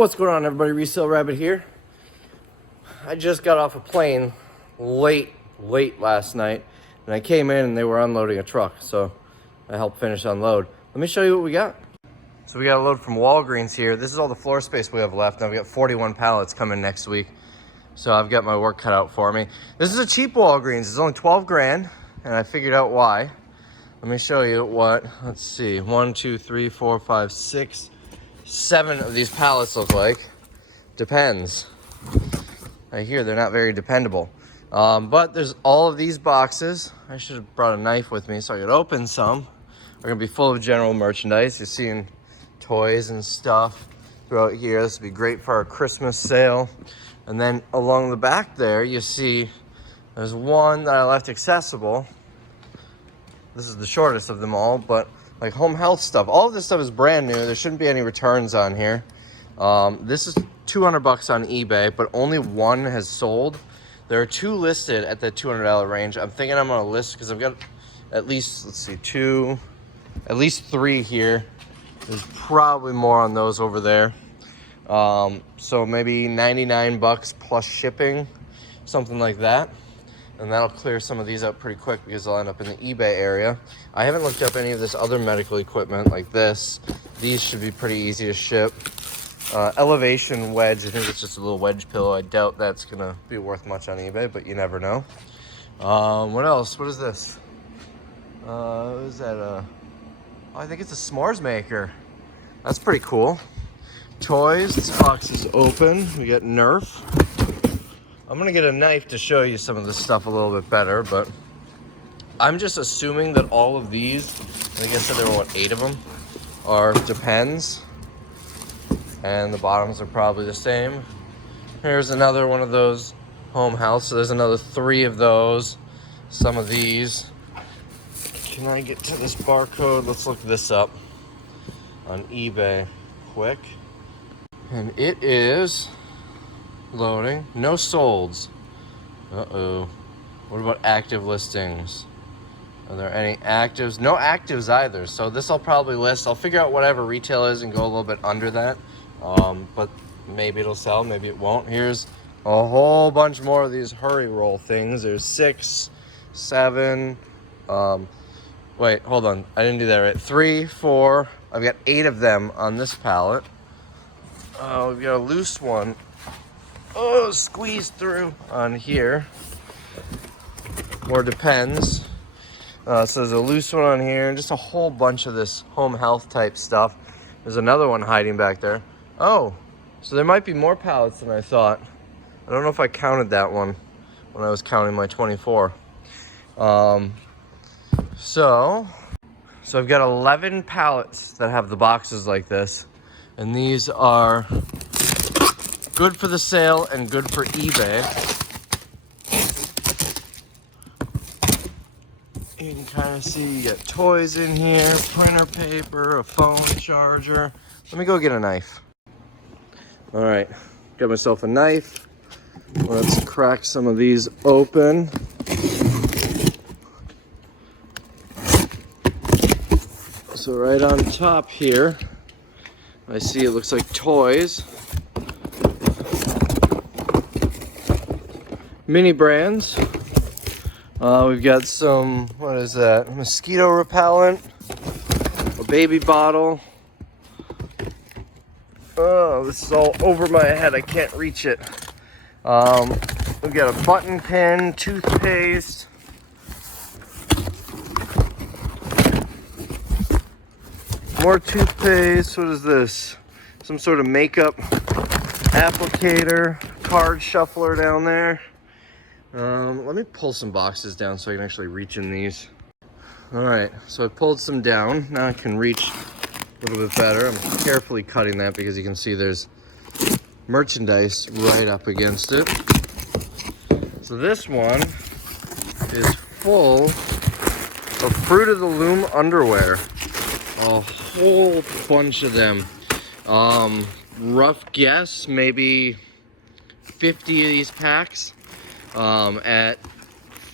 What's going on, everybody? Resale Rabbit here. I just got off a plane late last night, and I came in and they were unloading a truck, so I helped finish unload. Let me show you what we got. So we got a load from Walgreens here. This is all the floor space we have left. Now we got 41 pallets coming next week, so I've got my work cut out for me. This is a cheap Walgreens. It's only 12 grand, and I figured out why. Let me show you what, let's see, 1, 2, 3, 4, 5, 6, 7 of these pallets look like. Depends. I hear they're not very dependable. But there's all of these boxes. I should have brought a knife with me so I could open some. They're gonna be full of general merchandise. You're seeing toys and stuff throughout here. This would be great for our Christmas sale. And then along the back there, you see there's one that I left accessible. This is the shortest of them all, but like home health stuff. All of this stuff is brand new. There shouldn't be any returns on here. This is $200 on eBay, but only one has sold. There are 2 listed at the $200 range. I'm thinking I'm gonna list because I've got at least, let's see, at least 3 here. There's probably more on those over there. So maybe $99 plus shipping, something like that. And that'll clear some of these up pretty quick because they'll end up in the eBay area. I haven't looked up any of this other medical equipment like this. These should be pretty easy to ship. Elevation wedge, I think it's just a little wedge pillow. I doubt that's gonna be worth much on eBay, but you never know. What else? What is this? What is that? Oh, I think it's a s'mores maker. That's pretty cool. Toys, this box is open. We got Nerf. I'm gonna get a knife to show you some of this stuff a little bit better, but I'm just assuming that all of these, I think I said there were, what, 8 of them, are Depends. And the bottoms are probably the same. Here's another one of those home health. So there's another 3 of those. Some of these. Can I get to this barcode? Let's look this up on eBay quick. And it is loading. No solds. Uh-oh. What about active listings? Are there any actives? No actives either. So this I'll probably list. I'll figure out whatever retail is and go a little bit under that. But maybe it'll sell, maybe it won't. Here's a whole bunch more of these hurry roll things. There's 6, 7, wait, hold on. I didn't do that right. 3, 4, I've got 8 of them on this pallet. We've got a loose one. Oh, squeezed through on here. Or Depends. So there's a loose one on here, and just a whole bunch of this home health type stuff. There's another one hiding back there. Oh, so there might be more pallets than I thought. I don't know if I counted that one when I was counting my 24. So I've got 11 pallets that have the boxes like this, and these are good for the sale and good for eBay. You can kind of see you got toys in here, printer paper, a phone charger. Let me go get a knife. All right, got myself a knife. Let's crack some of these open. So right on top here, I see it looks like toys. Mini brands. We've got some, what is that? Mosquito repellent, a baby bottle. Oh, this is all over my head. I can't reach it. We've got a button pin, toothpaste. More toothpaste. What is this? Some sort of makeup applicator, card shuffler down there. Let me pull some boxes down so I can actually reach in these. All right, so I pulled some down. Now I can reach a little bit better. I'm carefully cutting that because you can see there's merchandise right up against it. So this one is full of Fruit of the Loom underwear. A whole bunch of them. Rough guess, maybe 50 of these packs. At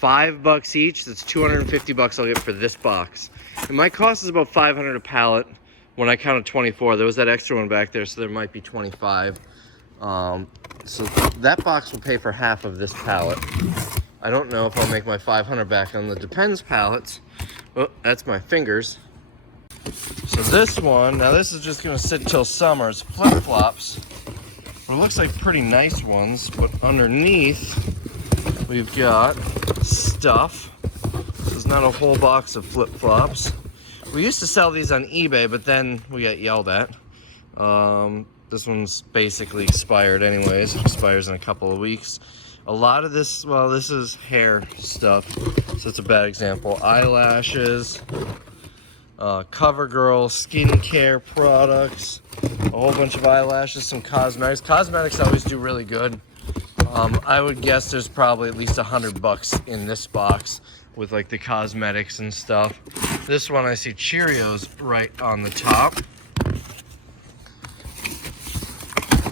$5 each, that's $250 I'll get for this box. And my cost is about $500 a pallet. when I counted 24, there was that extra one back there, so there might be 25. So that box will pay for half of this pallet. I don't know if I'll make my 500 back on the Depends pallets. Oh, that's my fingers. So this one, now this is just gonna sit till summer. It's flip-flops. It looks like pretty nice ones, but underneath we've got stuff. This is not a whole box of flip-flops. We used to sell these on eBay, but then we got yelled at. This one's basically expired anyways. It expires in a couple of weeks. A lot of this, well, this is hair stuff, so it's a bad example. Eyelashes, CoverGirl skincare products, a whole bunch of eyelashes, some cosmetics. Cosmetics always do really good. I would guess there's probably at least $100 in this box with like the cosmetics and stuff. This one I see Cheerios right on the top.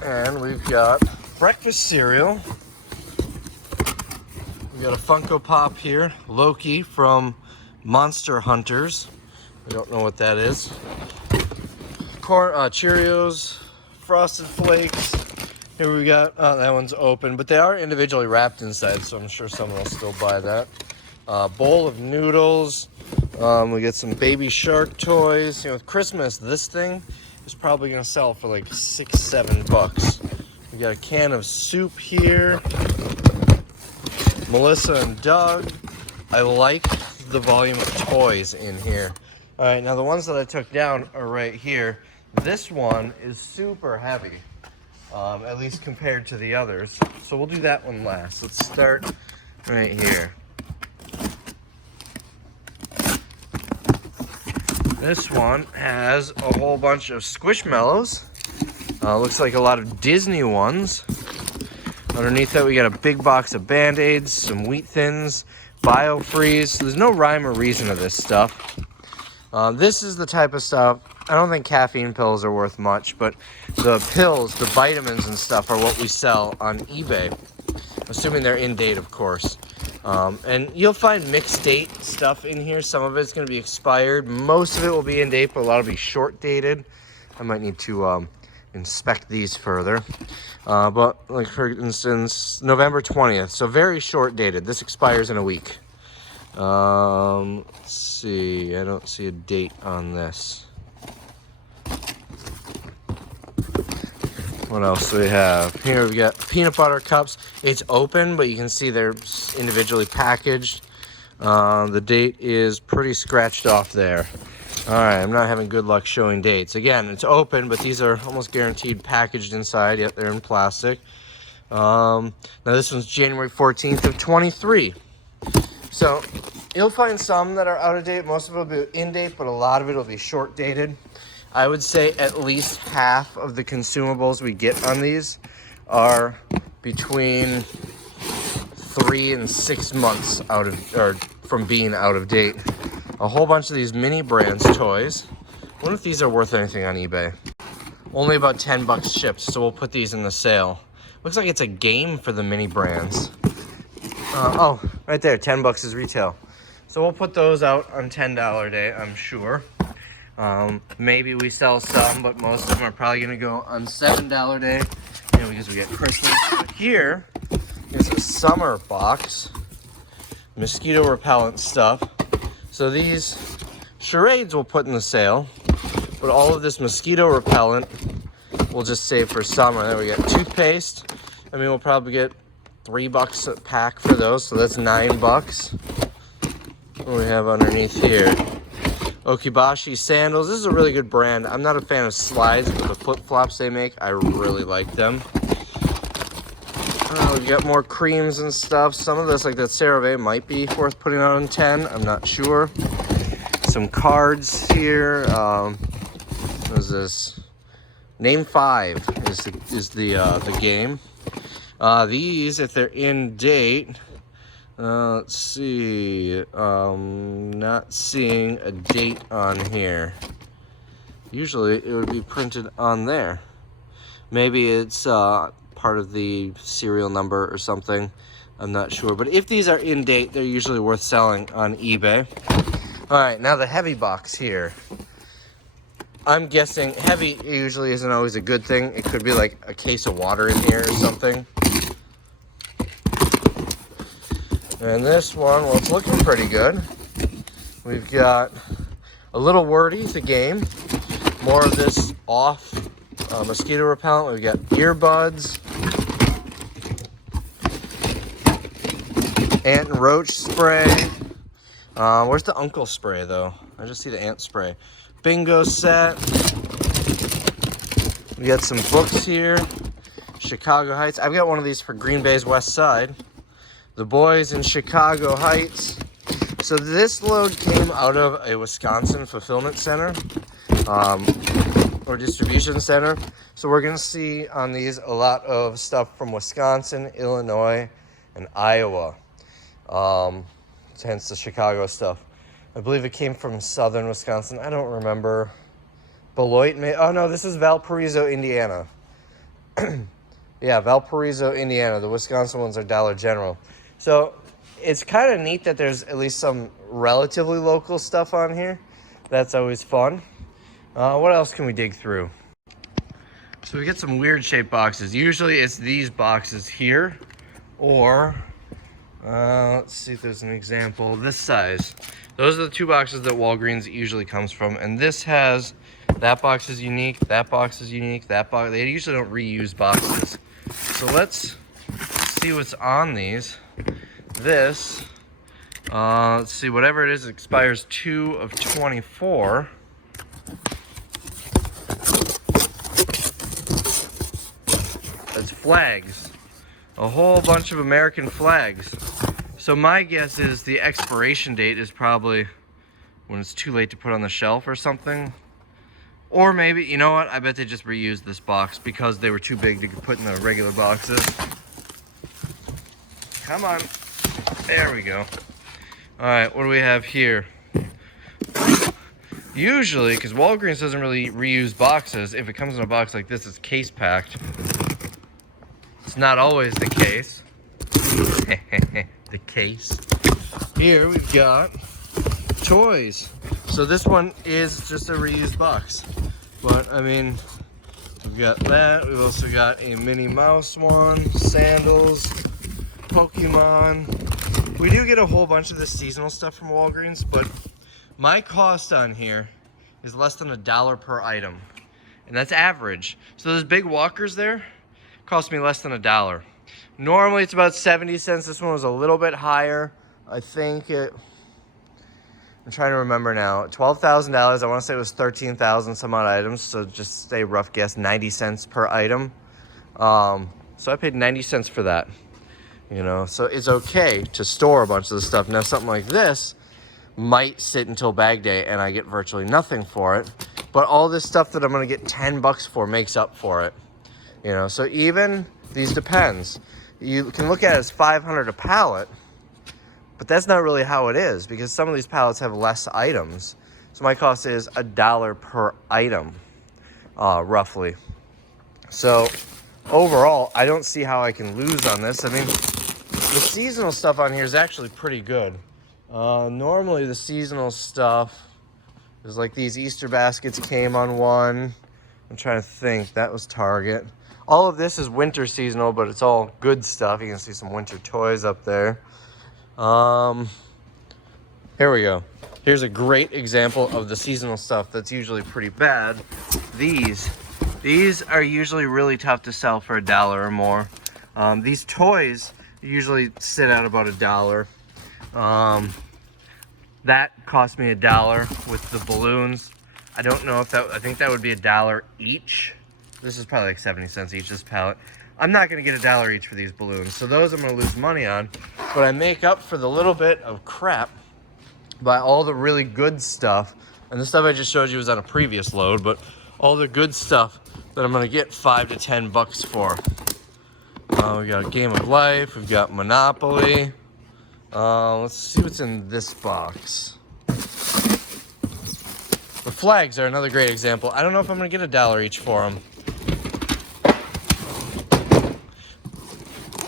And we've got breakfast cereal. We got a Funko Pop here, Loki from Monster Hunters. I don't know what that is. Cheerios, Frosted Flakes. Here we got, that one's open, but they are individually wrapped inside, so I'm sure someone will still buy that. Bowl of noodles. We get some baby shark toys. You know, with Christmas, this thing is probably gonna sell for like $6-7. We got a can of soup here. Melissa and Doug. I like the volume of toys in here. All right, now the ones that I took down are right here. This one is super heavy, at least compared to the others. So we'll do that one last. Let's start right here. This one has a whole bunch of Squishmallows. Looks like a lot of Disney ones. Underneath that, we got a big box of Band-Aids, some Wheat Thins, Biofreeze. So there's no rhyme or reason to this stuff. This is the type of stuff, I don't think caffeine pills are worth much, but the pills, the vitamins and stuff are what we sell on eBay. Assuming they're in date, of course. And you'll find mixed date stuff in here. Some of it's going to be expired. Most of it will be in date, but a lot will be short dated. I might need to inspect these further. But like for instance, November 20th. So very short dated. This expires in a week. Let's see. I don't see a date on this. What else do we have? Here we got peanut butter cups. It's open, but you can see they're individually packaged. The date is pretty scratched off there. All right, I'm not having good luck showing dates. Again, it's open, but these are almost guaranteed packaged inside. Yep, they're in plastic. Now this one's January 14th of 23. So you'll find some that are out of date. Most of it will be in date, but a lot of it will be short dated. I would say at least half of the consumables we get on these are between 3 and 6 months out of, or from being out of date. A whole bunch of these mini brands toys. I wonder if these are worth anything on eBay. Only about $10 shipped, so we'll put these in the sale. Looks like it's a game for the mini brands. Oh, right there, $10 is retail. So we'll put those out on $10 day, I'm sure. Maybe we sell some, but most of them are probably gonna go on $7 day, you know, because we get Christmas. But here is a summer box, mosquito repellent stuff. So these charades we'll put in the sale, but all of this mosquito repellent we'll just save for summer. Then we got toothpaste. I mean, we'll probably get $3 a pack for those, so that's $9. What do we have underneath here? Okibashi sandals. This is a really good brand. I'm not a fan of slides, but the flip-flops they make, I really like them. We've got more creams and stuff. Some of this, like that CeraVe, might be worth putting out on 10. I'm not sure. Some cards here. What is this? Name 5 is the game. These, if they're in date, let's see. Not seeing a date on here. Usually it would be printed on there. Maybe it's part of the serial number or something. I'm not sure. But if these are in date, they're usually worth selling on eBay. All right, now the heavy box here. I'm guessing heavy usually isn't always a good thing. It could be like a case of water in here or something. And this one, well, it's looking pretty good. We've got a little wordy, the game. More of this off mosquito repellent. We've got earbuds. Ant and roach spray. Where's the uncle spray though? I just see the ant spray. Bingo set. We got some books here. Chicago Heights. I've got one of these for Green Bay's West Side. The boys in Chicago Heights. So this load came out of a Wisconsin fulfillment center or distribution center. So we're gonna see on these a lot of stuff from Wisconsin, Illinois, and Iowa. Hence the Chicago stuff. I believe it came from southern Wisconsin. I don't remember. Beloit, oh no, this is Valparaiso, Indiana. Yeah, Valparaiso, Indiana. The Wisconsin ones are Dollar General. So it's kind of neat that there's at least some relatively local stuff on here. That's always fun. What else can we dig through? So we get some weird shaped boxes. Usually it's these boxes here, or let's see if there's an example. This size. Those are the two boxes that Walgreens usually comes from. And this has, that box is unique, that box is unique, that box. They usually don't reuse boxes. So let's see what's on these. This, let's see, whatever it is, it expires 2 of 24. That's flags. A whole bunch of American flags. So my guess is the expiration date is probably when it's too late to put on the shelf or something. Or maybe, you know what? I bet they just reused this box because they were too big to put in the regular boxes. Come on. There we go. All right, what do we have here? Usually, because Walgreens doesn't really reuse boxes, if it comes in a box like this, it's case packed. It's not always the case. The case. Here we've got toys. So this one is just a reused box. But I mean, we've got that. We've also got a Minnie Mouse one, sandals, Pokemon. We do get a whole bunch of the seasonal stuff from Walgreens, but my cost on here is less than $1 per item. And that's average. So those big walkers there cost me less than $1. Normally it's about 70 cents. This one was a little bit higher. I think I'm trying to remember now. $12,000. I want to say it was 13,000 some odd items. So just say rough guess, 90 cents per item. So I paid 90 cents for that. You know, so it's okay to store a bunch of the stuff. Now something like this might sit until bag day and I get virtually nothing for it. But all this stuff that I'm going to get 10 bucks for makes up for it. You know, so even these depends. You can look at it as $500 a pallet, but that's not really how it is because some of these pallets have less items. So my cost is $1 per item, roughly. So overall, I don't see how I can lose on this. I mean, the seasonal stuff on here is actually pretty good. Normally the seasonal stuff is like these Easter baskets came on one. I'm trying to think, that was Target. All of this is winter seasonal, but it's all good stuff. You can see some winter toys up there. Here we go. Here's a great example of the seasonal stuff that's usually pretty bad. These are usually really tough to sell for $1 or more. These toys usually sit at about $1. That cost me $1 with the balloons. I don't know if that, I think that would be $1 each. This is probably like 70 cents each, this pallet. I'm not gonna get $1 each for these balloons. So those I'm gonna lose money on, but I make up for the little bit of crap by all the really good stuff. And the stuff I just showed you was on a previous load, but all the good stuff that I'm gonna get 5 to 10 bucks for. We got a Game of Life, we've got Monopoly. Let's see what's in this box. The flags are another great example. I don't know if I'm gonna get $1 each for them.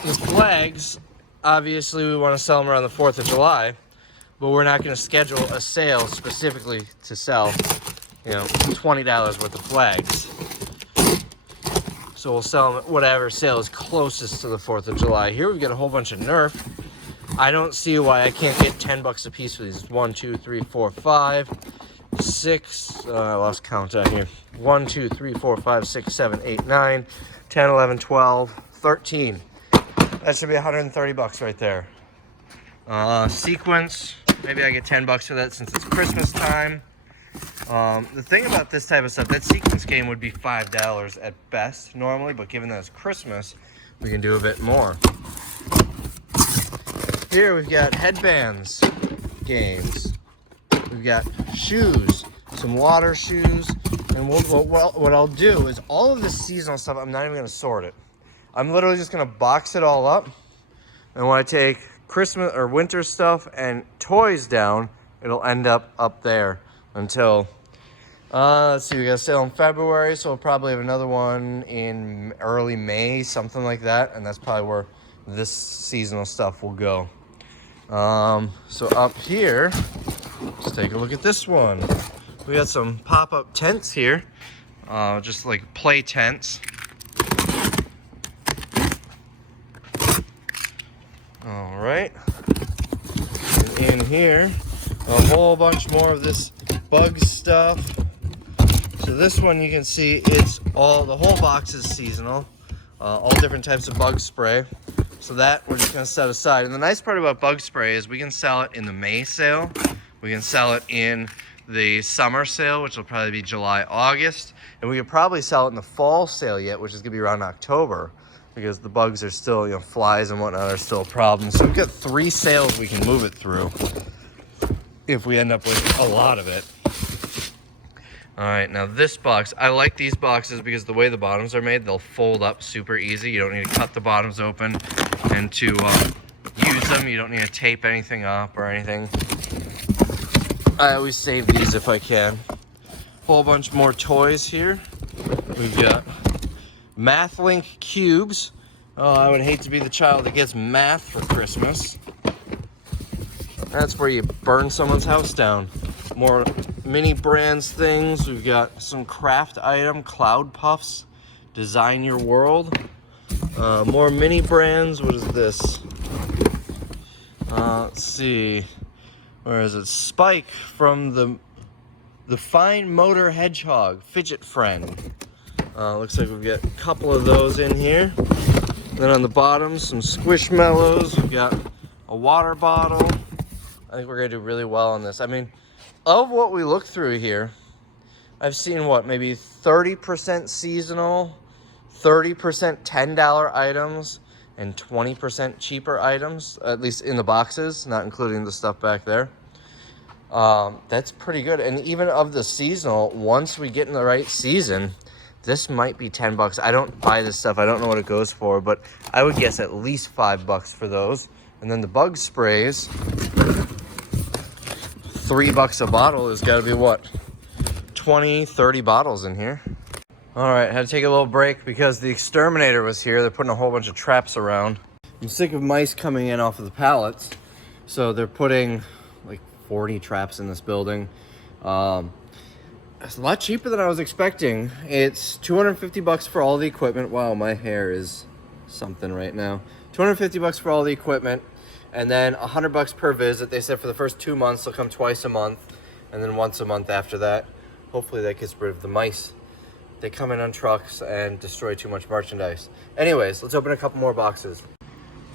The flags, obviously we want to sell them around the 4th of July, but we're not going to schedule a sale specifically to sell you know, $20 worth of flags. So we'll sell them at whatever sale is closest to the 4th of July. Here we've got a whole bunch of Nerf. I don't see why I can't get 10 bucks a piece for these. 1, 2, 3, 4, 5, 6. I lost count out here. 1, 2, 3, 4, 5, 6, 7, 8, 9, 10, 11, 12, 13. That should be 130 bucks right there. Sequence. Maybe I get 10 bucks for that since it's Christmas time. The thing about this type of stuff, that sequence game would be $5 at best normally, but given that it's Christmas, we can do a bit more. Here we've got headbands games. We've got shoes, some water shoes, and what I'll do is all of this seasonal stuff, I'm not even going to sort it. I'm literally just going to box it all up, and when I take Christmas or winter stuff and toys down, it'll end up there until let's see, we got a sale in February, so we'll probably have another one in early May, something like that, and that's probably where this seasonal stuff will go. So up here, let's take a look at this one. We got some pop-up tents here, just like play tents. All right, and in here, a whole bunch more of this bug stuff. So this one you can see it's the whole box is seasonal, all different types of bug spray. So that we're just gonna set aside. And the nice part about bug spray is we can sell it in the May sale. We can sell it in the summer sale, which will probably be July, August. And we could probably sell it in the fall sale yet, which is gonna be around October, because the bugs are still, you know, flies and whatnot are still a problem. So we've got 3 sales we can move it through if we end up with a lot of it. All right, now this box, I like these boxes because the way the bottoms are made, they'll fold up super easy. You don't need to cut the bottoms open and to use them. You don't need to tape anything up or anything. I always save these if I can. Whole bunch more toys here. We've got MathLink cubes. Oh, I would hate to be the child that gets math for Christmas. That's where you burn someone's house down. More mini brands things. We've got some craft item, cloud puffs, design your world. More mini brands. What is this? Let's see. Where is it? Spike from the Fine Motor Hedgehog Fidget Friend. Looks like we've got a couple of those in here. Then on the bottom, some Squishmallows. We've got a water bottle. I think we're gonna do really well on this. I mean, of what we look through here, I've seen what, maybe 30% seasonal, 30% $10 items, and 20% cheaper items, at least in the boxes, not including the stuff back there. That's pretty good. And even of the seasonal, once we get in the right season, this might be 10 bucks. I don't buy this stuff. I don't know what it goes for, but I would guess at least 5 bucks for those. And then the bug sprays, $3 a bottle has got to be what, 20, 30 bottles in here. All right, had to take a little break because the exterminator was here. They're putting a whole bunch of traps around. I'm sick of mice coming in off of the pallets, so they're putting like 40 traps in this building. It's a lot cheaper than I was expecting. It's 250 bucks for all the equipment. Wow, my hair is something right now. 250 bucks for all the equipment, and then 100 bucks per visit. They said for the first 2 months they'll come twice a month, and then once a month after that. Hopefully that gets rid of the mice. They come in on trucks and destroy too much merchandise. Anyways, let's open a couple more boxes.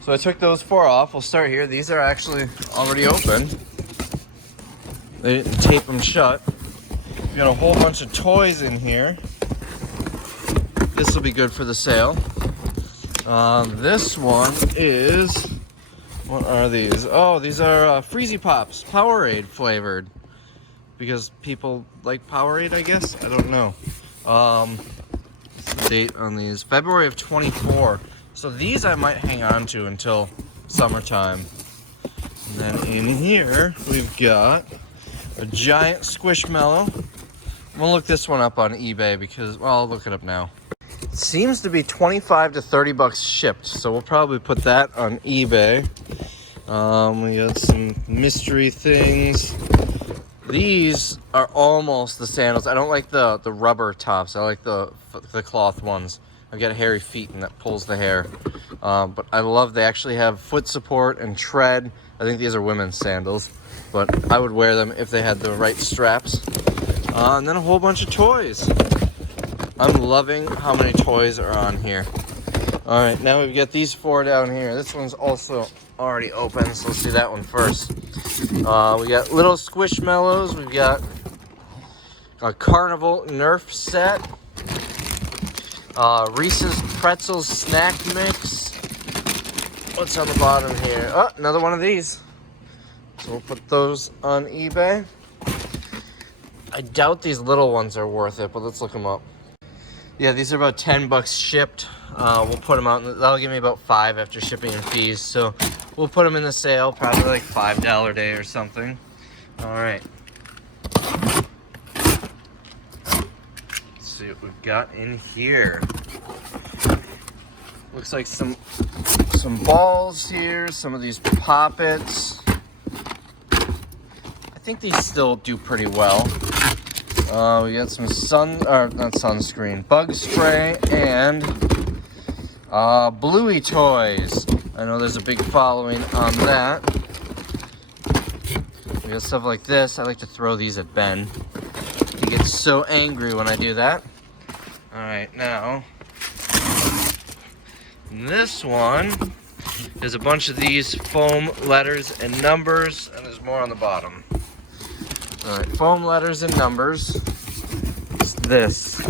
So I took those 4 off. We'll start here. These are actually already open. They didn't tape them shut. We got a whole bunch of toys in here. This will be good for the sale. This one is, what are these? Oh, these are Freezy Pops, Powerade flavored. Because people like Powerade, I guess? I don't know. What's the date on these? February of 24. So these I might hang on to until summertime. And then in here, we've got a giant Squishmallow. I'm gonna look this one up on eBay because, well, I'll look it up now. It seems to be 25 to 30 bucks shipped, so we'll probably put that on eBay. We got some mystery things. These are almost the sandals. I don't like the rubber tops. I like the cloth ones. I've got hairy feet and that pulls the hair. But I love they actually have foot support and tread. I think these are women's sandals, but I would wear them if they had the right straps. And then a whole bunch of toys. I'm loving how many toys are on here. All right, now we've got these 4 down here. This one's also already open, so let's do that one first. We got little Squishmallows. We've got a Carnival Nerf set. Reese's Pretzels Snack Mix. What's on the bottom here? Oh, another one of these. So we'll put those on eBay. I doubt these little ones are worth it, but let's look them up. Yeah, these are about 10 bucks shipped. We'll put them out. That'll give me about 5 after shipping and fees. So we'll put them in the sale, probably like $5 day or something. All right. Let's see what we've got in here. Looks like some balls here. Some of these Poppets. I think these still do pretty well. We got some not sunscreen, bug spray, and Bluey toys. I know there's a big following on that. We got stuff like this. I like to throw these at Ben. He gets so angry when I do that. All right, now this one is a bunch of these foam letters and numbers, and there's more on the bottom. All right, foam letters and numbers. It's this.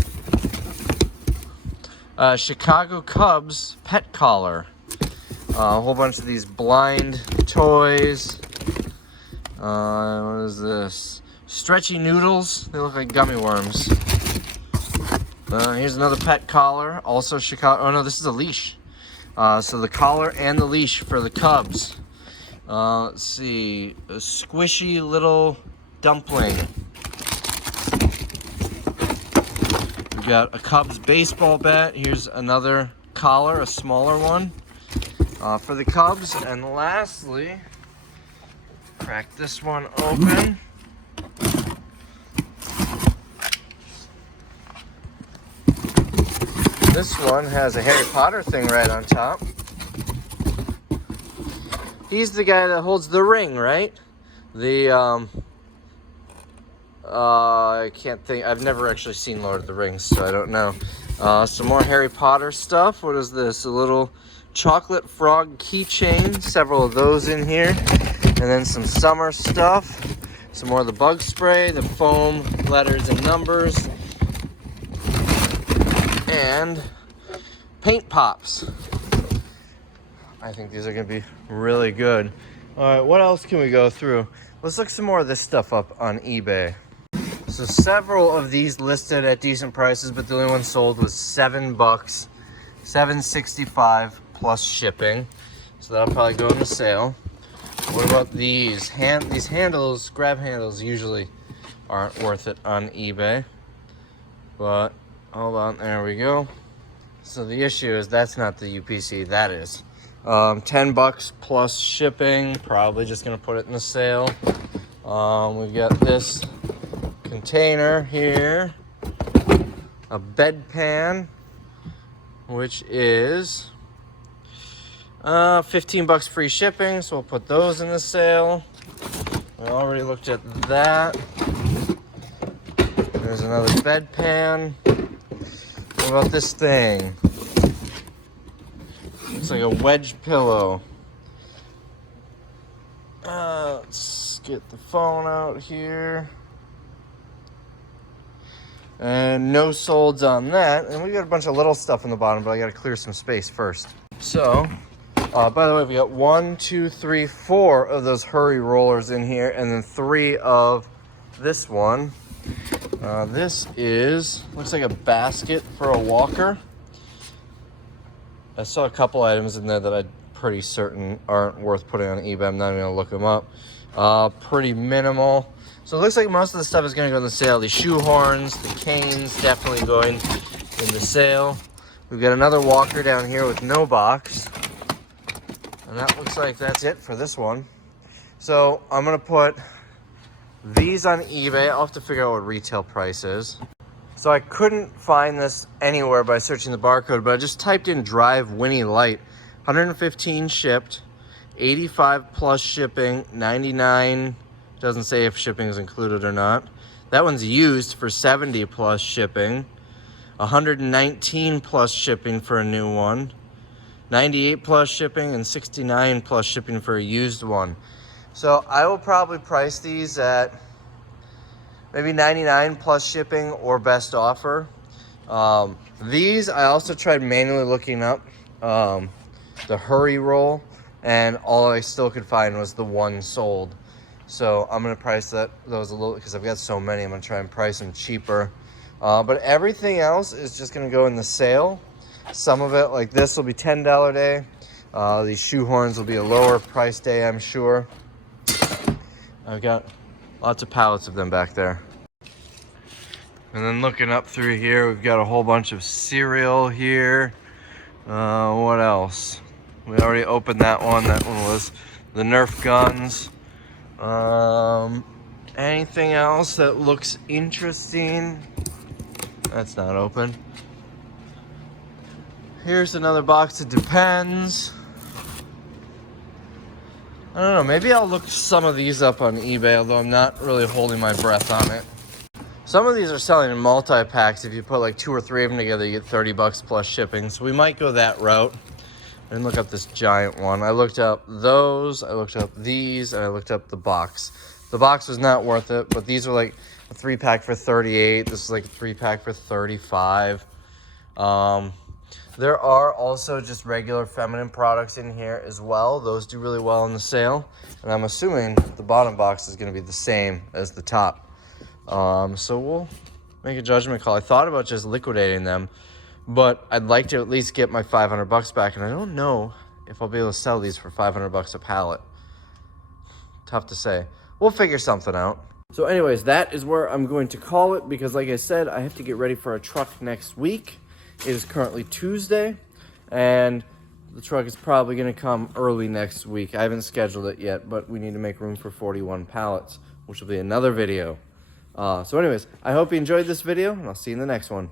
Chicago Cubs pet collar. A whole bunch of these blind toys. What is this? Stretchy noodles. They look like gummy worms. Here's another pet collar. Also Chicago. Oh no, this is a leash. So the collar and the leash for the Cubs. Let's see. A squishy little dumpling. We've got a Cubs baseball bat. Here's another collar, a smaller one for the Cubs. And lastly, crack this one open. This one has a Harry Potter thing right on top. He's the guy that holds the ring, right? I can't think. I've never actually seen Lord of the Rings, so I don't know. Some more Harry Potter stuff. What is this? A little chocolate frog keychain. Several of those in here. And then some summer stuff. Some more of the bug spray, the foam letters and numbers. And paint pops. I think these are going to be really good. All right, what else can we go through? Let's look some more of this stuff up on eBay. So several of these listed at decent prices, but the only one sold was $7, $7.65 plus shipping. So that'll probably go in the sale. What about these? These handles, grab handles, usually aren't worth it on eBay. But hold on, there we go. So the issue is that's not the UPC, that is. $10 plus shipping, probably just gonna put it in the sale. We've got this container here, a bedpan, which is $15 free shipping, so we'll put those in the sale. We already looked at that. There's another bedpan. What about this thing? Looks like a wedge pillow. Let's get the phone out here. And no solds on that. And we got a bunch of little stuff on the bottom, but I gotta clear some space first. So, by the way, we got 1, 2, 3, 4 of those hurry rollers in here, and then 3 of this one. This looks like a basket for a walker. I saw a couple items in there that I'm pretty certain aren't worth putting on eBay. I'm not even gonna look them up. Pretty minimal. So it looks like most of the stuff is gonna go in the sale. The shoe horns, the canes, definitely going in the sale. We've got another walker down here with no box. And that looks like that's it for this one. So I'm gonna put These on eBay, I'll have to figure out what retail price is. So I couldn't find this anywhere by searching the barcode, but I just typed in Drive Winnie Light. 115 shipped, 85 plus shipping, 99, doesn't say if shipping is included or not. That one's used for 70 plus shipping, 119 plus shipping for a new one, 98 plus shipping, and 69 plus shipping for a used one. So I will probably price these at maybe 99 plus shipping or best offer. These I also tried manually looking up the Hurry Roll, and all I still could find was the one sold. So I'm gonna price those a little, because I've got so many, I'm gonna try and price them cheaper. But everything else is just gonna go in the sale. Some of it, like this, will be $10 day. These shoe horns will be a lower price day, I'm sure. I've got lots of pallets of them back there. And then looking up through here, we've got a whole bunch of cereal here. What else? We already opened that one. That one was the Nerf guns. Anything else that looks interesting? That's not open. Here's another box of Depends. I don't know, maybe I'll look some of these up on eBay, although I'm not really holding my breath on it. Some of these are selling in multi-packs. If you put like 2 or 3 of them together, you get 30 bucks plus shipping. So we might go that route. I didn't look up this giant one. I looked up those, I looked up these, and I looked up the box. The box was not worth it, but these are like a 3-pack for 38. This is like a 3-pack for 35. There are also just regular feminine products in here as well. Those do really well in the sale. And I'm assuming the bottom box is going to be the same as the top. So we'll make a judgment call. I thought about just liquidating them, but I'd like to at least get my 500 bucks back. And I don't know if I'll be able to sell these for 500 bucks a pallet. Tough to say. We'll figure something out. So anyways, that is where I'm going to call it, because like I said, I have to get ready for a truck next week. It is currently Tuesday, and the truck is probably going to come early next week. I haven't scheduled it yet, but we need to make room for 41 pallets, which will be another video. So anyways, I hope you enjoyed this video, and I'll see you in the next one.